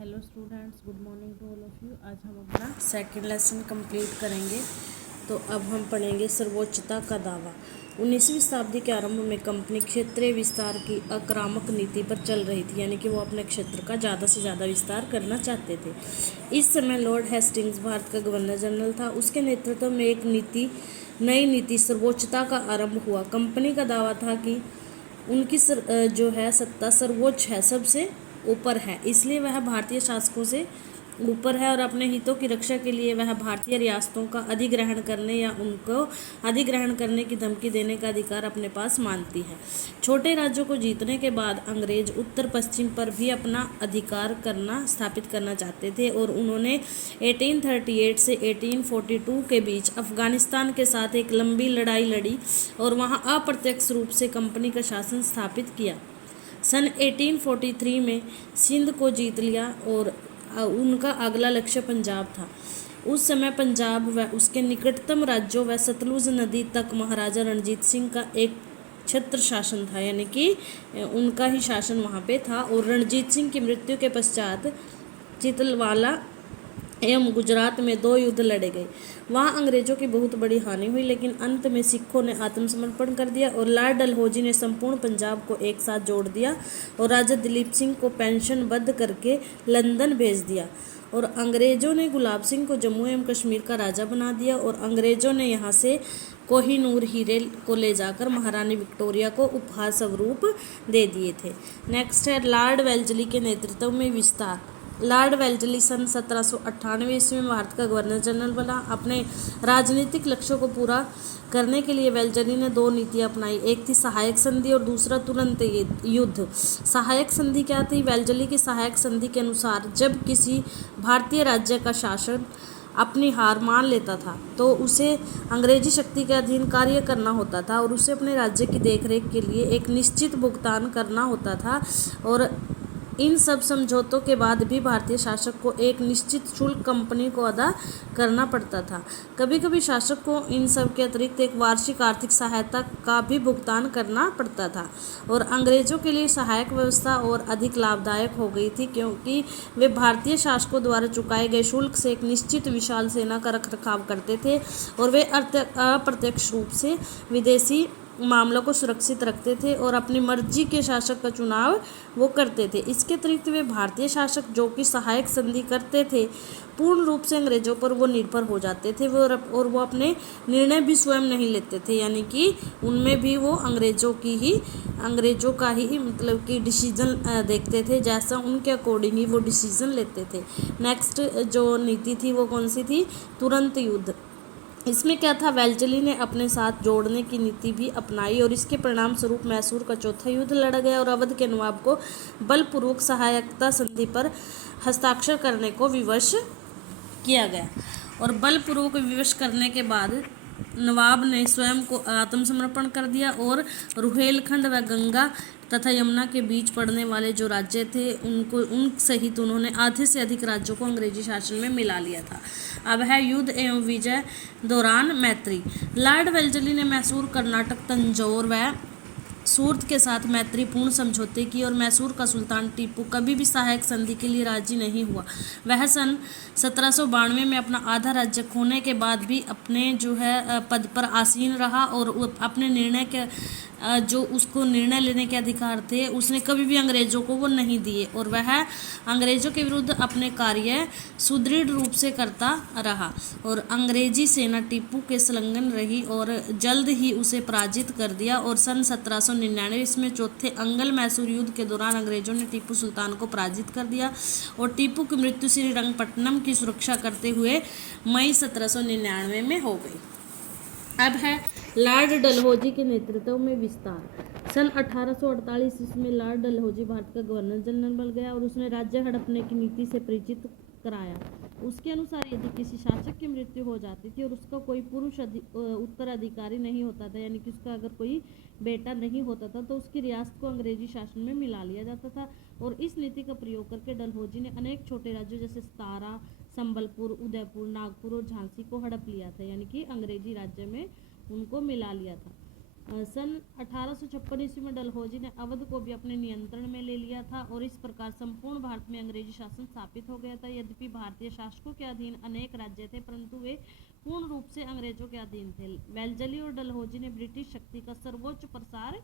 Hello students, good morning to all of you. आज हम अपना सेकंड लेसन कंप्लीट करेंगे। तो अब हम पढ़ेंगे सर्वोच्चता का दावा। 19वीं शताब्दी के आरंभ में कंपनी क्षेत्रीय विस्तार की आक्रामक नीति पर चल रही थी, यानी कि वो अपने क्षेत्र का ज़्यादा से ज़्यादा विस्तार करना चाहते थे। इस समय लॉर्ड हेस्टिंग्स भारत का गवर्नर जनरल था। उसके नेतृत्व में एक नई नीति सर्वोच्चता का आरंभ हुआ। कंपनी का दावा था कि उनकी जो है सत्ता सर्वोच्च है, सबसे ऊपर है, इसलिए वह भारतीय शासकों से ऊपर है और अपने हितों की रक्षा के लिए वह भारतीय रियासतों का अधिग्रहण करने या उनको अधिग्रहण करने की धमकी देने का अधिकार अपने पास मानती है। छोटे राज्यों को जीतने के बाद अंग्रेज उत्तर पश्चिम पर भी अपना अधिकार स्थापित करना चाहते थे और उन्होंने 1838 से 1842 के बीच अफगानिस्तान के साथ एक लंबी लड़ाई लड़ी और वहां अप्रत्यक्ष रूप से कंपनी का शासन स्थापित किया। सन 1843 में सिंध को जीत लिया और उनका अगला लक्ष्य पंजाब था। उस समय पंजाब व उसके निकटतम राज्यों व सतलुज नदी तक महाराजा रणजीत सिंह का एक छत्र शासन था, यानी कि उनका ही शासन वहाँ पे था। और रणजीत सिंह की मृत्यु के पश्चात चितलवाला एवं गुजरात में 2 युद्ध लड़े गए। वहां अंग्रेजों की बहुत बड़ी हानि हुई, लेकिन अंत में सिखों ने आत्मसमर्पण कर दिया और लॉर्ड डलहौजी ने संपूर्ण पंजाब को एक साथ जोड़ दिया और राजा दिलीप सिंह को पेंशनबद्ध करके लंदन भेज दिया। और अंग्रेजों ने गुलाब सिंह को जम्मू एवं कश्मीर का राजा बना दिया और अंग्रेजों ने यहाँ से कोहिनूर हीरे को ले जाकर महारानी विक्टोरिया को उपहार स्वरूप दे दिए थे। नेक्स्ट है लॉर्ड वेल्जली के नेतृत्व में विस्तार। लॉर्ड वेल्जली सन 1798 ईस्वी में भारत का गवर्नर जनरल बना। अपने राजनीतिक लक्ष्यों को पूरा करने के लिए वेल्जली ने 2 नीतियां अपनाई। एक थी सहायक संधि और दूसरा तुरंत युद्ध। सहायक संधि क्या थी? वेल्जली की सहायक संधि के अनुसार जब किसी भारतीय राज्य का शासन अपनी हार मान लेता था तो उसे अंग्रेजी शक्ति के अधीन कार्य करना होता था और उसे अपने राज्य की देखरेख के लिए एक निश्चित भुगतान करना होता था। और इन सब समझौतों के बाद भी भारतीय शासक को एक निश्चित शुल्क कंपनी को अदा करना पड़ता था। कभी कभी शासक को इन सब के अतिरिक्त एक वार्षिक आर्थिक सहायता का भी भुगतान करना पड़ता था। और अंग्रेजों के लिए सहायक व्यवस्था और अधिक लाभदायक हो गई थी, क्योंकि वे भारतीय शासकों द्वारा चुकाए गए शुल्क से एक निश्चित विशाल सेना का रखरखाव करते थे और वे अप्रत्यक्ष रूप से विदेशी मामलों को सुरक्षित रखते थे और अपनी मर्जी के शासक का चुनाव वो करते थे। इसके अतिरिक्त वे भारतीय शासक जो कि सहायक संधि करते थे, पूर्ण रूप से अंग्रेजों पर वो निर्भर हो जाते थे और वो अपने निर्णय भी स्वयं नहीं लेते थे, यानी कि उनमें भी वो अंग्रेजों का ही मतलब कि डिसीजन देखते थे, जैसा उनके अकॉर्डिंग ही वो डिसीजन लेते थे। नेक्स्ट जो नीति थी वो कौन सी थी? तुरंत युद्ध। इसमें क्या था? वेल्जली ने अपने साथ जोड़ने की नीति भी अपनाई और इसके परिणाम स्वरूप मैसूर का चौथा युद्ध लड़ा गया और अवध के नवाब को बलपूर्वक सहायकता संधि पर हस्ताक्षर करने को विवश किया गया। और बलपूर्वक विवश करने के बाद नवाब ने स्वयं को आत्मसमर्पण कर दिया और रुहेलखंड व गंगा तथा यमुना के बीच पड़ने वाले जो राज्य थे उन सहित उन्होंने आधे से अधिक राज्यों को अंग्रेजी शासन में मिला लिया था। अब है युद्ध एवं विजय दौरान मैत्री। लॉर्ड वेल्जली ने मैसूर, कर्नाटक, तंजौर व सूरत के साथ मैत्रीपूर्ण समझौते की और मैसूर का सुल्तान टीपू कभी भी सहायक संधि के लिए राजी नहीं हुआ। वह सन 1792 में अपना आधा राज्य खोने के बाद भी अपने जो है पद पर आसीन रहा और अपने निर्णय के जो उसको निर्णय लेने के अधिकार थे उसने कभी भी अंग्रेजों को वो नहीं दिए और वह अंग्रेजों के विरुद्ध अपने कार्य सुदृढ़ रूप से करता रहा। और अंग्रेजी सेना टीपू के संलग्न रही और जल्द ही उसे पराजित कर दिया और सन 1799 में चौथे अंगल मैसूर युद्ध के दौरान अंग्रेजों ने टीपू सुल्तान को पराजित कर दिया और टीपू की मृत्यु श्रीरंगपट्टनम की सुरक्षा करते हुए मई 1799 में हो गई। अब है लॉर्ड डलहौजी के नेतृत्व में विस्तार। सन 1848 ईस्वी में लॉर्ड डलहौजी भारत का गवर्नर जनरल बन गया और उसने राज्य हड़पने की नीति से परिचित कराया। उसके अनुसार यदि किसी शासक की मृत्यु हो जाती थी और उसका कोई पुरुष उत्तराधिकारी नहीं होता था, यानी कि उसका अगर कोई बेटा नहीं होता था, तो उसकी रियासत को अंग्रेजी शासन में मिला लिया जाता था। और इस नीति का प्रयोग करके डलहौजी ने अनेक छोटे राज्यों जैसे सतारा, संबलपुर, उदयपुर, नागपुर और झांसी को हड़प लिया था, यानी कि अंग्रेजी राज्य में उनको मिला लिया था। सन 1856 ईस्वी में डलहौजी ने अवध को भी अपने नियंत्रण में ले लिया था और इस प्रकार संपूर्ण भारत में अंग्रेजी शासन स्थापित हो गया था। यद्यपि भारतीय शासकों के अधीन अनेक राज्य थे, परंतु वे पूर्ण रूप से अंग्रेजों के अधीन थे। वेल्जली और डलहौजी ने ब्रिटिश शक्ति का सर्वोच्च प्रसार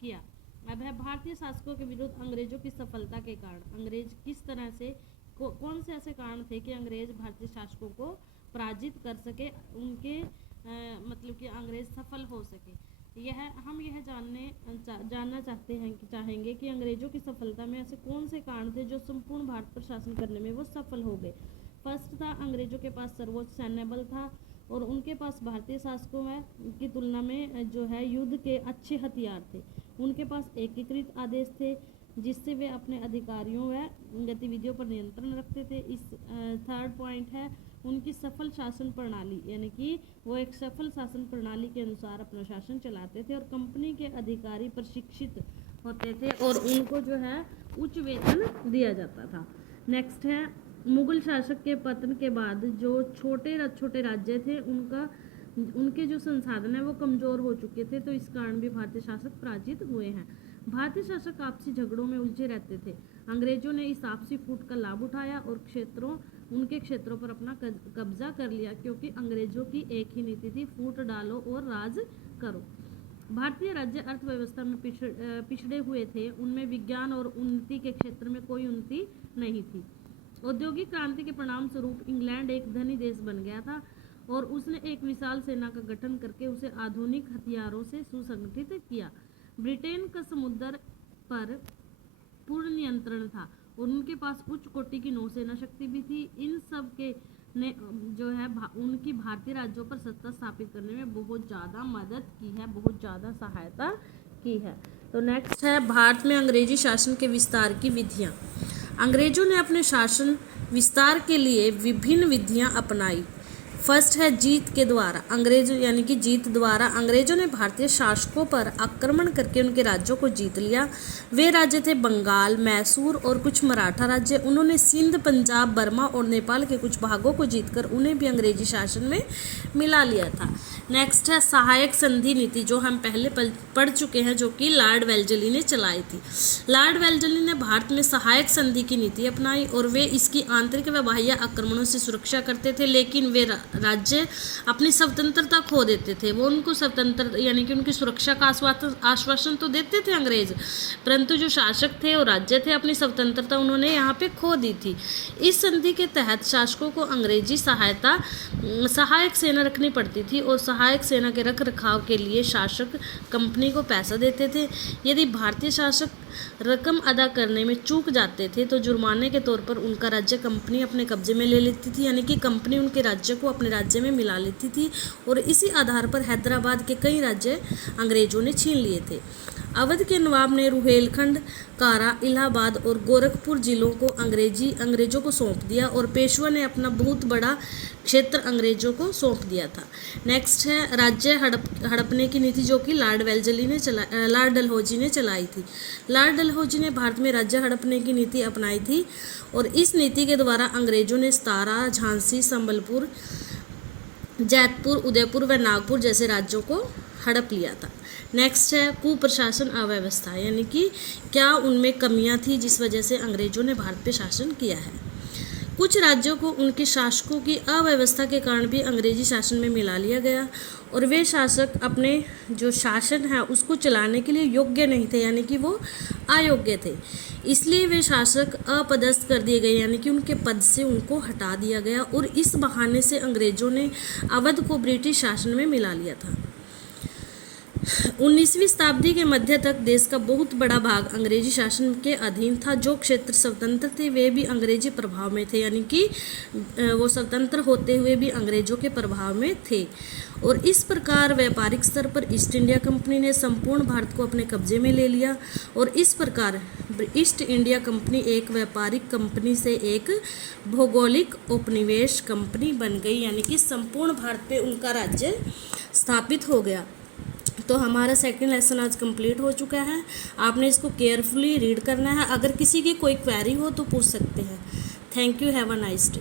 किया। अब है भारतीय शासकों के विरुद्ध अंग्रेजों की सफलता के कारण। अंग्रेज किस तरह से कौन से ऐसे कारण थे कि अंग्रेज भारतीय शासकों को पराजित कर सके, उनके मतलब कि अंग्रेज सफल हो सके। हम यह जानना चाहेंगे कि अंग्रेजों की सफलता में ऐसे कौन से कारण थे जो संपूर्ण भारत पर शासन करने में वो सफल हो गए। फर्स्ट था, अंग्रेजों के पास सर्वोच्च सैन्य बल था और उनके पास भारतीय शासकों की तुलना में जो है युद्ध के अच्छे हथियार थे। उनके पास एकीकृत आदेश थे जिससे वे अपने अधिकारियों व गतिविधियों पर नियंत्रण रखते थे। इस थर्ड पॉइंट है उनकी सफल शासन प्रणाली, यानी कि वो एक सफल शासन प्रणाली के अनुसार अपना शासन चलाते थे और कंपनी के अधिकारी प्रशिक्षित होते थे और उनको जो है उच्च वेतन दिया जाता था। नेक्स्ट है, मुगल शासक के पतन के बाद जो छोटे राज्य थे उनके जो संसाधन है वो कमजोर हो चुके थे, तो इस कारण भी भारतीय शासक पराजित हुए हैं। भारतीय शासक आपसी झगड़ों में उलझे रहते थे। अंग्रेजों ने इस आपसी फूट का लाभ उठाया और उनके क्षेत्रों पर अपना कब्जा कर लिया, क्योंकि अंग्रेजों की एक ही नीति थी, फूट डालो और राज करो। भारतीय राज्य अर्थव्यवस्था में पिछड़े हुए थे, उनमें विज्ञान और उन्नति के क्षेत्र में कोई उन्नति नहीं थी। औद्योगिक क्रांति के परिणाम स्वरूप इंग्लैंड एक धनी देश बन गया था और उसने एक विशाल सेना का गठन करके उसे आधुनिक हथियारों से सुसंगठित किया। ब्रिटेन का समुद्र पर पूर्ण नियंत्रण था और उनके पास उच्च कोटि की नौसेना शक्ति भी थी। इन सब के ने जो है उनकी भारतीय राज्यों पर सत्ता स्थापित करने में बहुत ज़्यादा मदद की है, बहुत ज़्यादा सहायता की है। तो नेक्स्ट है, भारत में अंग्रेजी शासन के विस्तार की विधियाँ। अंग्रेजों ने अपने शासन विस्तार के लिए विभिन्न विधियाँ अपनाई। फर्स्ट है, जीत के द्वारा। जीत द्वारा अंग्रेजों ने भारतीय शासकों पर आक्रमण करके उनके राज्यों को जीत लिया। वे राज्य थे बंगाल, मैसूर और कुछ मराठा राज्य। उन्होंने सिंध, पंजाब, बर्मा और नेपाल के कुछ भागों को जीतकर उन्हें भी अंग्रेजी शासन में मिला लिया था। नेक्स्ट है, सहायक संधि नीति, जो हम पहले पढ़ चुके हैं, जो कि लॉर्ड वेल्जली ने चलाई थी। लॉर्ड वेल्जली ने भारत में सहायक संधि की नीति अपनाई और वे इसकी आंतरिक व बाह्य आक्रमणों से सुरक्षा करते थे, लेकिन वे राज्य अपनी स्वतंत्रता खो देते थे। वो उनको स्वतंत्र यानी कि उनकी सुरक्षा का आश्वासन तो देते थे अंग्रेज, परंतु जो शासक थे और राज्य थे अपनी स्वतंत्रता उन्होंने यहाँ पे खो दी थी। इस संधि के तहत शासकों को अंग्रेजी सहायक सेना रखनी पड़ती थी और सहायक सेना के रख रखाव के लिए शासक कंपनी को पैसा देते थे। यदि भारतीय शासक रकम अदा करने में चूक जाते थे तो जुर्माने के तौर पर उनका राज्य कंपनी अपने कब्जे में ले लेती थी, यानी कि कंपनी उनके राज्य को अपने राज्य में मिला लेती थी और इसी आधार पर हैदराबाद के कई राज्य अंग्रेजों ने छीन लिए थे। अवध के नवाब ने रुहेलखंड, कारा, इलाहाबाद और गोरखपुर जिलों को अंग्रेजों को सौंप दिया और पेशवा ने अपना बहुत बड़ा क्षेत्र अंग्रेजों को सौंप दिया था। नेक्स्ट है, राज्य हड़पने की नीति, जो कि लॉर्ड डलहौजी ने चलाई थी। लॉर्ड डलहौजी ने भारत में राज्य हड़पने की नीति अपनाई थी और इस नीति के द्वारा अंग्रेजों ने सतारा, झांसी, संबलपुर, जैतपुर, उदयपुर व नागपुर जैसे राज्यों को हड़प लिया था। नेक्स्ट है, कुप्रशासन अव्यवस्था, यानी कि क्या उनमें कमियां थी जिस वजह से अंग्रेजों ने भारत पे शासन किया है। कुछ राज्यों को उनके शासकों की अव्यवस्था के कारण भी अंग्रेजी शासन में मिला लिया गया और वे शासक अपने जो शासन है उसको चलाने के लिए योग्य नहीं थे, यानी कि वो अयोग्य थे। इसलिए वे शासक अपदस्थ कर दिए गए, यानी कि उनके पद से उनको हटा दिया गया और इस बहाने से अंग्रेजों ने अवध को ब्रिटिश शासन में मिला लिया था। 19वीं शताब्दी के मध्य तक देश का बहुत बड़ा भाग अंग्रेजी शासन के अधीन था। जो क्षेत्र स्वतंत्र थे वे भी अंग्रेजी प्रभाव में थे, यानी कि वो स्वतंत्र होते हुए भी अंग्रेजों के प्रभाव में थे। और इस प्रकार व्यापारिक स्तर पर ईस्ट इंडिया कंपनी ने संपूर्ण भारत को अपने कब्जे में ले लिया और इस प्रकार ईस्ट इंडिया कंपनी एक व्यापारिक कंपनी से एक भौगोलिक उपनिवेश कंपनी बन गई, यानी कि संपूर्ण भारत पे उनका राज्य स्थापित हो गया। तो हमारा सेकंड लेसन आज कंप्लीट हो चुका है। आपने इसको केयरफुली रीड करना है। अगर किसी की कोई क्वेरी हो तो पूछ सकते हैं। Thank you, have a nice day.